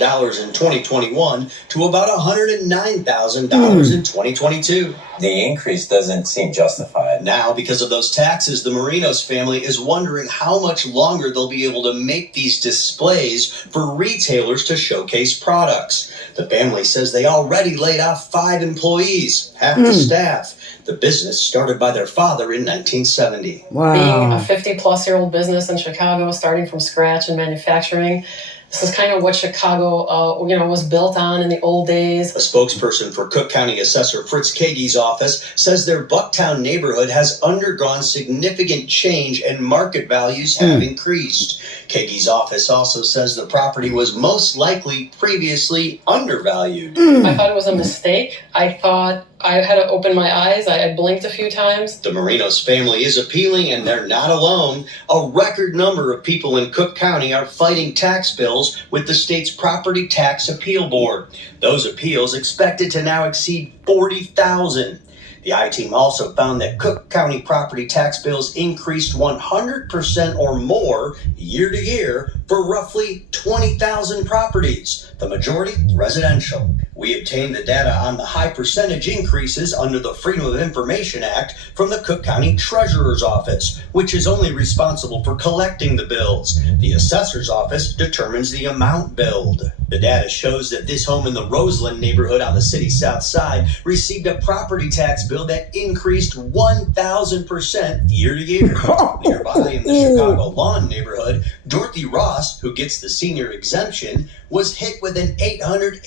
in 2021 to about $109,000 in 2022. The increase doesn't seem justified. Now, because of those taxes, the Marinos family is wondering how much longer they'll be able to make these displays for retailers to showcase products. The family says they already laid off 5 employees, half the staff. The business started by their father in 1970. Wow. Being a 50-plus-year-old business in Chicago, starting from scratch in manufacturing, this is kind of what Chicago, was built on in the old days. A spokesperson for Cook County Assessor Fritz Kage's office says their Bucktown neighborhood has undergone significant change and market values have increased. Kage's office also says the property was most likely previously undervalued. I thought it was a mistake. I thought I had to open my eyes. I blinked a few times. The Marinos family is appealing, and they're not alone. A record number of people in Cook County are fighting tax bills with the state's Property Tax Appeal Board. Those appeals expected to now exceed 40,000. The I-Team also found that Cook County property tax bills increased 100% or more year to year for roughly 20,000 properties, the majority residential. We obtained the data on the high percentage increases under the Freedom of Information Act from the Cook County Treasurer's Office, which is only responsible for collecting the bills. The Assessor's Office determines the amount billed. The data shows that this home in the Roseland neighborhood on the city's south side received a property tax bill that increased 1,000% year to year. Nearby in the Chicago Lawn neighborhood, Dorothy Ross, who gets the senior exemption, was hit with an 884%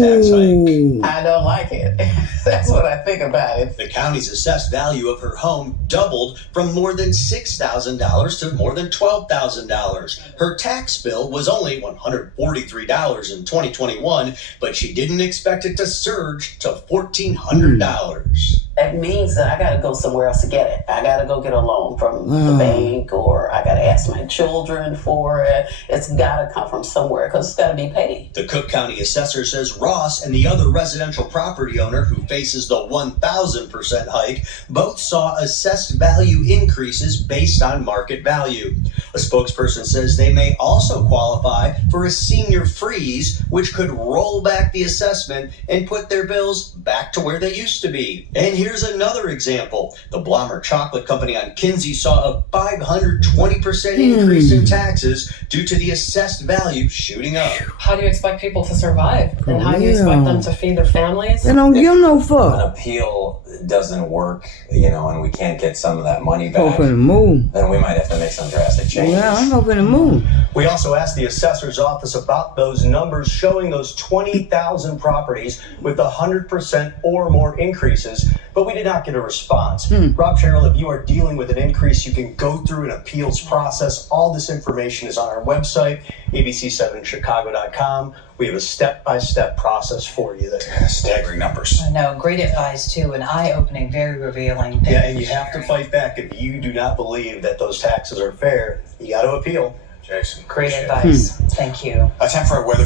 tax hike. I don't like it. That's what I think about it. The county's assessed value of her home doubled from more than $6,000 to more than $12,000. Her tax bill was only $143 in 2021, but she didn't expect it to surge to $1,400. That means that I got to go somewhere else to get it. I got to go get a loan from the bank, or I got to ask my children for it. It's got to come from somewhere because it's got to be paid. The Cook County assessor says Ross and the other residential property owner who faces the 1,000% hike both saw assessed value increases based on market value. A spokesperson says they may also qualify for a senior freeze, which could roll back the assessment and put their bills back to where they used to be. And here's another example. The Blommer Chocolate Company on Kinsey saw a 520% increase in taxes due to the assessed value shooting up. How do you expect people to survive? And how do you expect them to feed their families? They don't give no An fuck. appeal doesn't work, and we can't get some of that money Go back, for the moon. then we might have to make some drastic changes. Yeah, I'm over the moon. We also asked the assessor's office about those numbers showing those 20,000 properties with 100% or more increases, but we did not get a response. Rob Sherrill, if you are dealing with an increase, you can go through an appeals process. All this information is on our website, abc7chicago.com. We have a step-by-step process for you there. Staggering numbers. I know, great advice too, and eye-opening, very revealing. Thank Yeah, you and you for have to sharing. fight back. If you do not believe that those taxes are fair, you got to appeal. Jason. Great appreciate it. advice. Thank you. Time for our weather